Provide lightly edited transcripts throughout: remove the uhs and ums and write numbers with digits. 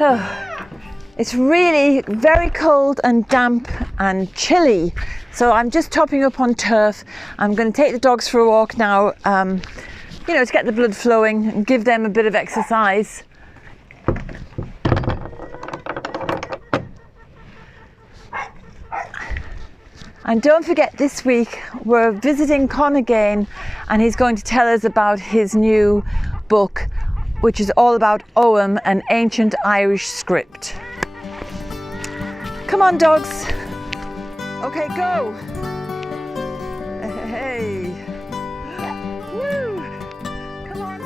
So it's really very cold and damp and chilly. So I'm just topping up on turf. I'm going to take the dogs for a walk now, you know, to get the blood flowing and give them a bit of exercise. And don't forget, this week we're visiting Con again, and he's going to tell us about his new book, which is all about Ogham, an ancient Irish script. Come on, dogs. Okay, go. Hey. Woo. Come on.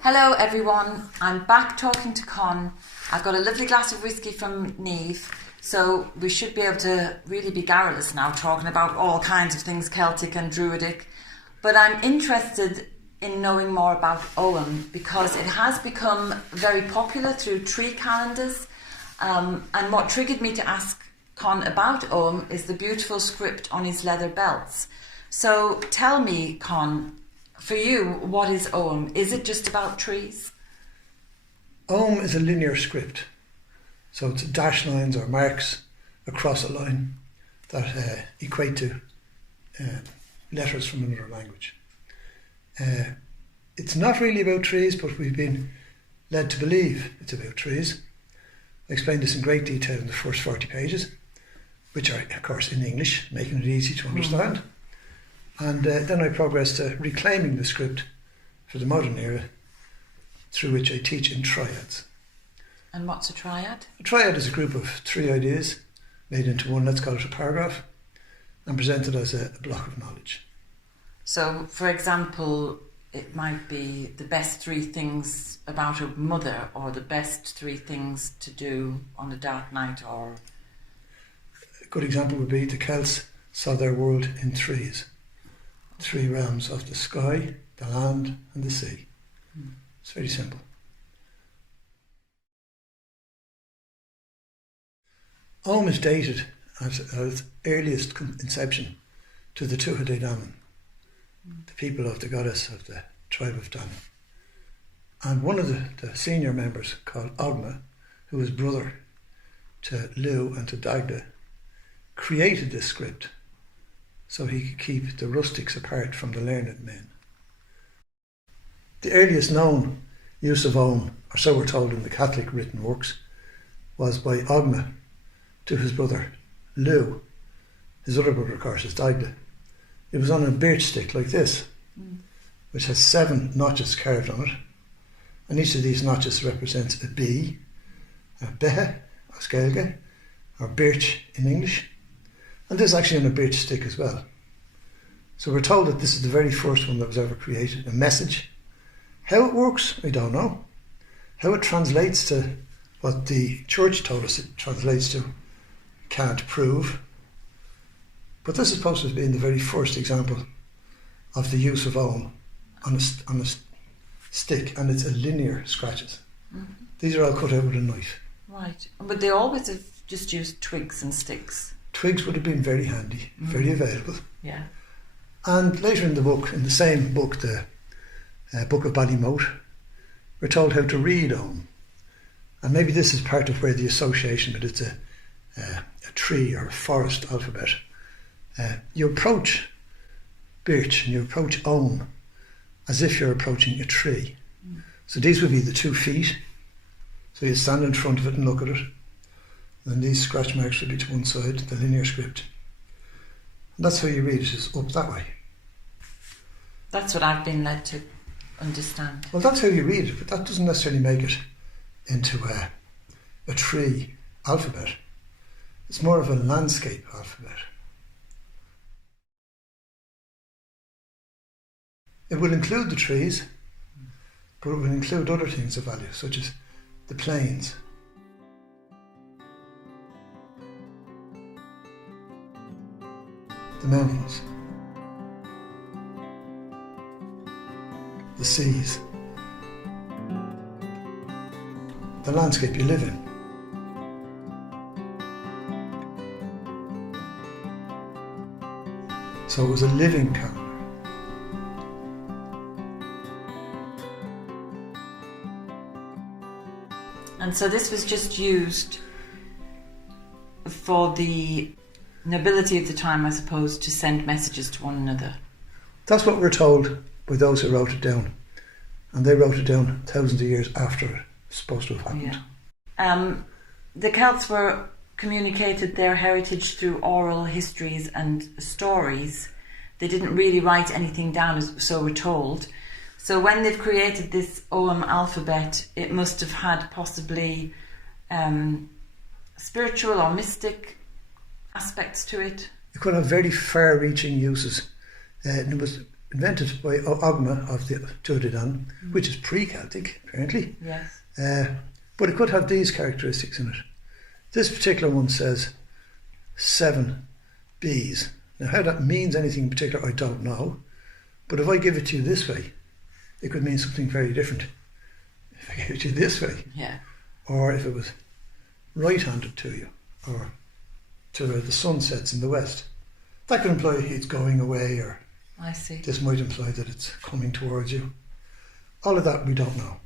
Hello everyone, I'm back talking to Con. I've got a lovely glass of whiskey from Niamh, so we should be able to really be garrulous now, talking about all kinds of things Celtic and Druidic. But I'm interested in knowing more about Ogham because it has become very popular through tree calendars. And what triggered me to ask Con about Ogham is the beautiful script on his leather belts. So tell me, Con, for you, what is Ogham? Is it just about trees? Ogham is a linear script. So it's dash lines or marks across a line that equate to letters from another language. It's not really about trees, but we've been led to believe it's about trees. I explained this in great detail in the first 40 pages, which are, of course, in English, making it easy to understand. And then I progressed to reclaiming the script for the modern era, through which I teach in triads. And what's a triad? A triad is a group of 3 ideas made into one, let's call it a paragraph, and presented as a block of knowledge. So, for example, it might be the best 3 things about a mother, or the best 3 things to do on a dark night, or... A good example would be the Celts saw their world in threes. 3 realms of the sky, the land and the sea. It's very simple. Ogham is dated at its earliest inception to the Tuatha Dé Danann, the people of the goddess of the tribe of Dan. And one of the senior members, called Ogma, who was brother to Liu and to Dagda, created this script so he could keep the rustics apart from the learned men. The earliest known use of Ogham, or so we're told in the Catholic written works, was by Ogma to his brother Liu. His other brother, of course, is Dagda. It was on a birch stick like this, which has 7 notches carved on it, and each of these notches represents a bee, a behe, or skelge, or birch in English. And this is actually on a birch stick as well. So we're told that this is the very first one that was ever created, a message. How it works, I don't know. How it translates to what the church told us it translates to, can't prove. But this is supposed to have been the very first example of the use of Ogham on a stick, and it's a linear scratches. Mm-hmm. These are all cut out with a knife. Right, but they always have just used twigs and sticks. Twigs would have been very handy, very available. Yeah. And later in the book, in the same book, the Book of Ballymote, we're told how to read Ogham. And maybe this is part of where the association, but it's a tree or a forest alphabet. You approach birch and you approach Ogham as if you're approaching a tree. So these would be the 2 feet. So you stand in front of it and look at it. Then these scratch marks would be to one side, the linear script. And that's how you read it, is up that way. That's what I've been led to understand. Well, that's how you read it, but that doesn't necessarily make it into a tree alphabet. It's more of a landscape alphabet. It will include the trees, but it will include other things of value, such as the plains. The mountains, the seas, the landscape you live in. So it was a living calendar. And so this was just used for the nobility of the time, I suppose, to send messages to one another. That's what we're told by those who wrote it down. And they wrote it down thousands of years after it's supposed to have happened. Yeah. The Celts were communicated their heritage through oral histories and stories. They didn't really write anything down, so we're told. So when they've created this Ogham alphabet, it must have had possibly spiritual or mystic aspects to it. It could have very far-reaching uses. It was invented by Ogham of the Druid, which is pre-Celtic, apparently. Yes. But it could have these characteristics in it. This particular one says 7 bees. Now, how that means anything in particular, I don't know. But if I give it to you this way, it could mean something very different. If I gave it to you this way. Yeah. Or if it was right-handed to you, or to where the sun sets in the west. That could imply it's going away, or I see. This might imply that it's coming towards you. All of that we don't know.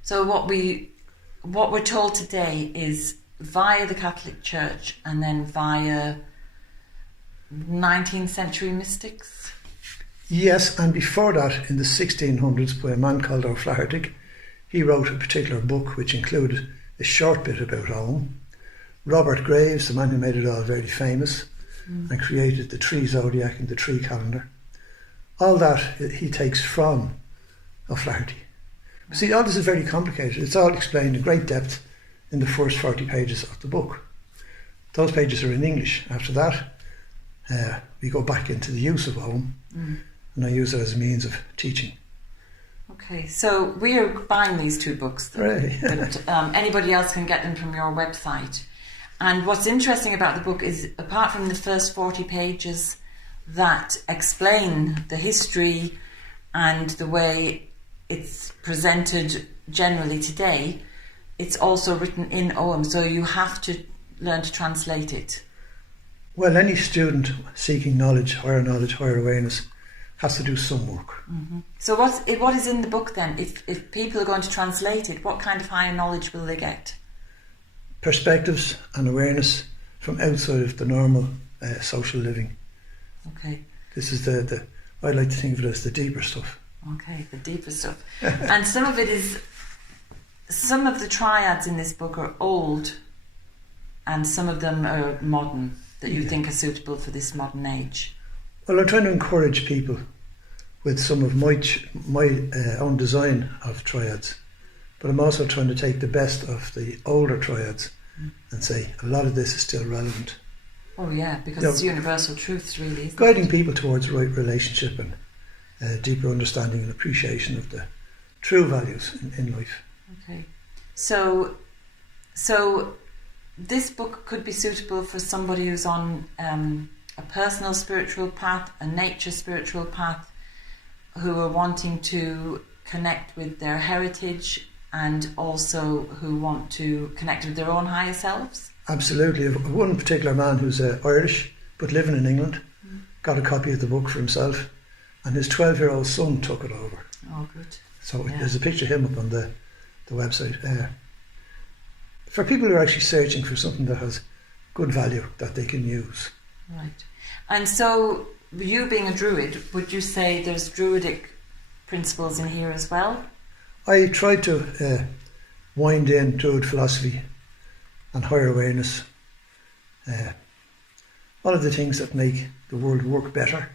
So what we're told today is via the Catholic Church and then via 19th century mystics? Yes, and before that, in the 1600s, by a man called O'Flaherty, he wrote a particular book which included a short bit about Ogham. Robert Graves, the man who made it all very famous, and created the tree zodiac and the tree calendar. All that he takes from O'Flaherty. See, all this is very complicated. It's all explained in great depth in the first 40 pages of the book. Those pages are in English. After that, we go back into the use of Ogham, and I use it as a means of teaching. Okay, so we are buying these 2 books, Right. but anybody else can get them from your website. And what's interesting about the book is, apart from the first 40 pages that explain the history and the way it's presented generally today, it's also written in Ogham, so you have to learn to translate it. Well, any student seeking knowledge, higher awareness, has to do some work. Mm-hmm. So what is in the book then? If people are going to translate it, what kind of higher knowledge will they get? Perspectives and awareness from outside of the normal social living. Okay. This is the I like to think of it as the deeper stuff. Okay, the deeper stuff. And some of the triads in this book are old, and some of them are modern, that you think are suitable for this modern age. Well, I'm trying to encourage people with some of my own design of triads, but I'm also trying to take the best of the older triads and say a lot of this is still relevant. Oh yeah, because it's universal truths, really, isn't guiding it? people towards right relationship and deeper understanding and appreciation of the true values in life. Okay, so this book could be suitable for somebody who's on a personal spiritual path, a nature spiritual path, who are wanting to connect with their heritage and also who want to connect with their own higher selves. Absolutely. One particular man who's Irish but living in England got a copy of the book for himself, and his 12-year-old son took it over. Oh, good. So there's a picture of him up on the website. For people who are actually searching for something that has good value that they can use. Right. And so, you being a Druid, would you say there's Druidic principles in here as well? I tried to wind in Druid philosophy and higher awareness, all of the things that make the world work better.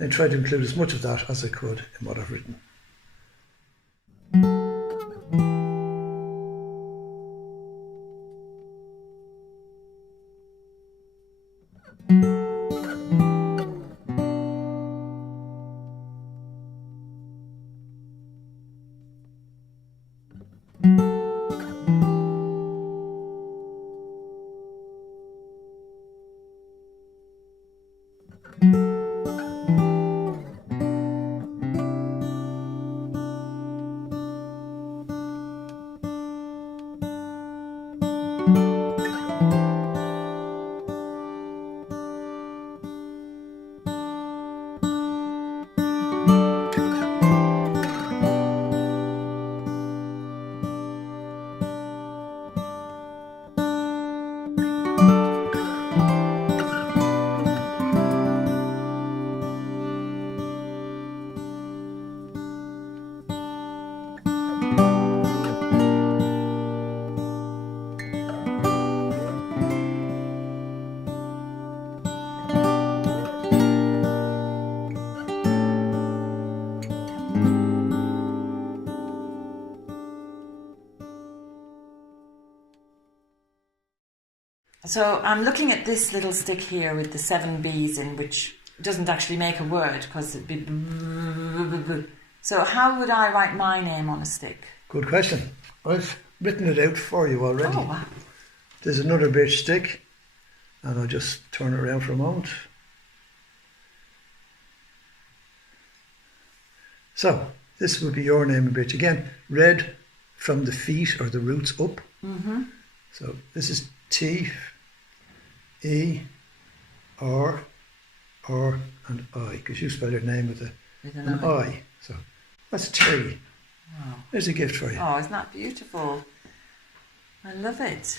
I tried to include as much of that as I could in what I've written. So I'm looking at this little stick here with the 7 B's in, which doesn't actually make a word because it'd be... So how would I write my name on a stick? Good question. I've written it out for you already. Oh, wow. There's another birch stick, and I'll just turn it around for a moment. So, this would be your name in birch. Again, read from the feet or the roots up. Mm-hmm. So, this is T, E, R, and I, because you spell your name with an I. So, that's Terri. Wow. There's a gift for you. Oh, isn't that beautiful? I love it.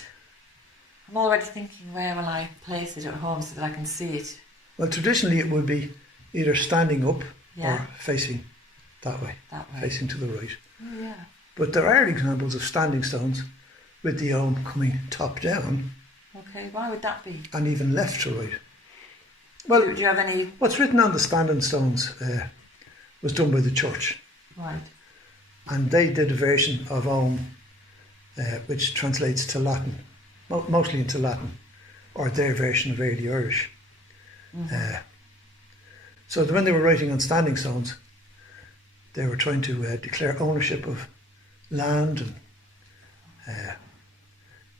I'm already thinking, where will I place it at home so that I can see it? Well, traditionally it would be either standing up Yeah. or facing that way, facing to the right. Oh, yeah. But there are examples of standing stones with the Ogham coming top down Okay, why would that be? and even left to right. Well, Do you have any... what's written on the standing stones was done by the church, Right. and they did a version of Ogham which translates to Latin, mostly into Latin, or their version of early Irish. Mm-hmm. So when they were writing on standing stones, they were trying to declare ownership of land and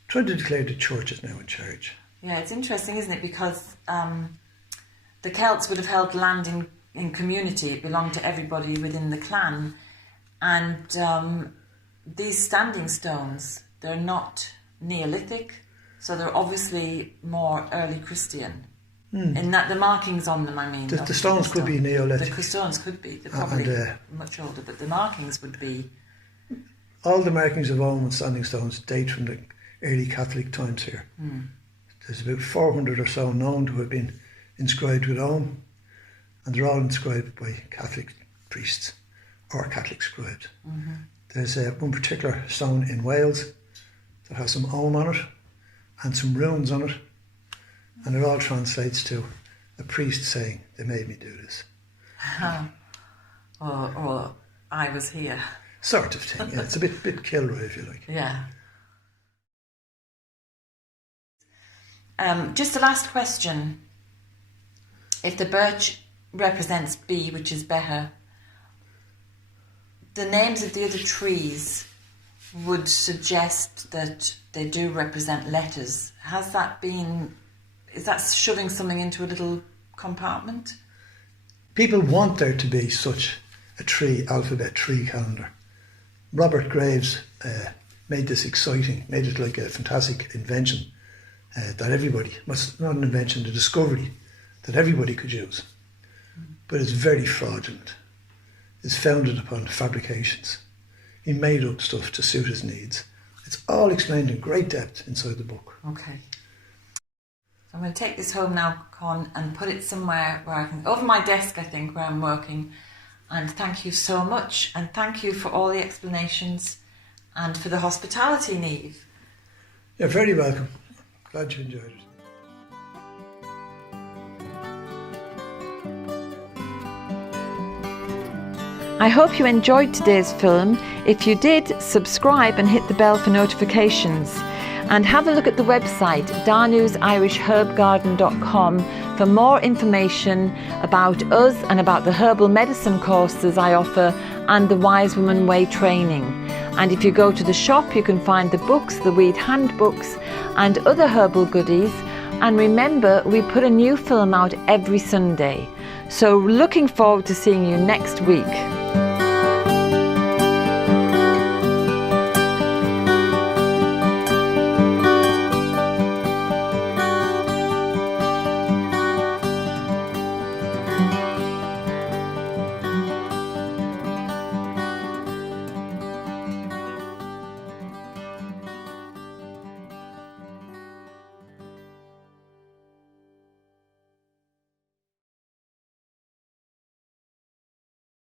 trying to declare the church is now in charge. Yeah, it's interesting, isn't it? Because the Celts would have held land in community. It belonged to everybody within the clan. And these standing stones, they're not Neolithic, so they're obviously more early Christian. In that the markings on them, I mean. The stones could be Neolithic. The stones could be. They're probably much older, but the markings would be... All the markings of Ogham and standing stones date from the early Catholic times here. There's about 400 or so known to have been inscribed with Ogham, and they're all inscribed by Catholic priests or Catholic scribes. There's one particular stone in Wales that has some Ogham on it and some runes on it, and it all translates to a priest saying, "They made me do this." or I was here. Sort of thing. Yeah, it's a bit Kilroy, if you like. Yeah. Just a last question. If the birch represents B, which is Beher, the names of the other trees would suggest that they do represent letters. Is that shoving something into a little compartment? People want there to be such a alphabet tree calendar. Robert Graves made this exciting, made it like a fantastic invention that everybody, not an invention, a discovery that everybody could use. But it's very fraudulent. It's founded upon fabrications. He made up stuff to suit his needs. It's all explained in great depth inside the book. Okay. So I'm going to take this home now, Con, and put it somewhere where I can, over my desk, I think, where I'm working. And thank you so much. And thank you for all the explanations and for the hospitality, Niamh. You're very welcome. Glad you enjoyed it. I hope you enjoyed today's film. If you did, subscribe and hit the bell for notifications. And have a look at the website danusirishherbgarden.com for more information about us and about the herbal medicine courses I offer and the Wise Woman Way training. And if you go to the shop, you can find the books, the weed handbooks and other herbal goodies. And remember, we put a new film out every Sunday. So looking forward to seeing you next week.